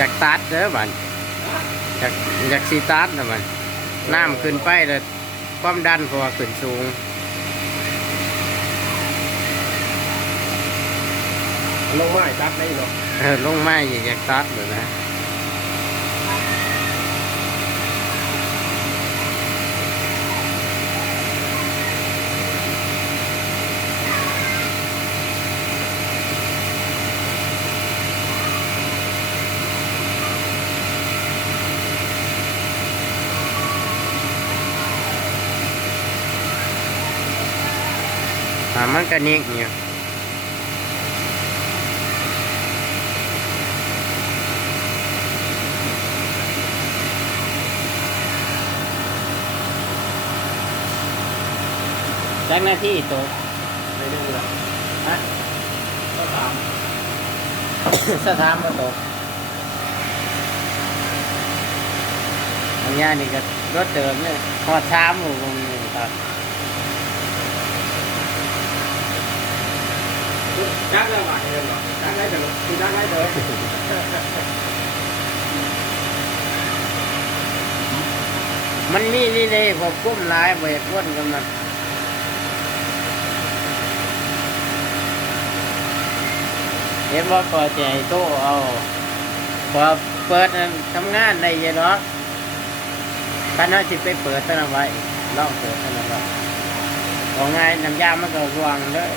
อยากตัดเด้อบัดอยากอยากสีตัดนะบัดน้ำขึ้นไปเลยความดันเพราะว่าขึ้นสูง ลงไม้ตัดได้เนาะ ลงไม้อยากตัดเลยนะมันก็นิ่งอยู่จักหน้าที่ตัว ไม่ได้เลย ฮะ ก็ตาม สถานประตกอันนี้นี่ก็รถเติมเนี่ยพอช้ามหมู่งนี่ครับ จักแล้วว่าเองเนาะจักได้แต่คือจักได้เด้อ มันมีนี่เลยพวกกุ้มหลายเบิกวนกันมาเห็นว่าก่อใจโตเอาพอเปิดทำงานในยันหรอกคันเราจิไปเปิดตั้งไว้ลองเปิดตั้งไว้ของไงน้ำยามันก็รวงเลย